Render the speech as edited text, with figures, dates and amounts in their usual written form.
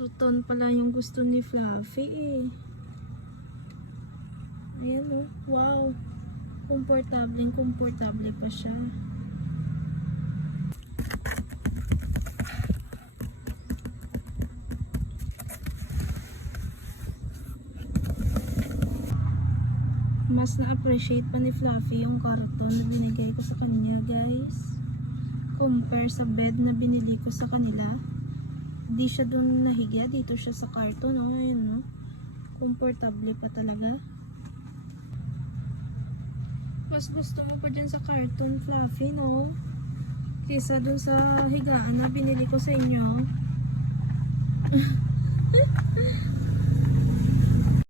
Karton pala yung gusto ni Fluffy eh. Ayan oh. Wow. Komportable pa siya. Mas na-appreciate pa ni Fluffy yung karton na binigay ko sa kanya, guys. Compare sa bed na binili ko sa kanila. Di siya dun nahiga, dito siya sa karton, oh. Ayan, no? Komportable pa talaga. Mas gusto mo pa dyan sa karton, Fluffy, no? Kesa dun sa higaan na binili ko sa inyo.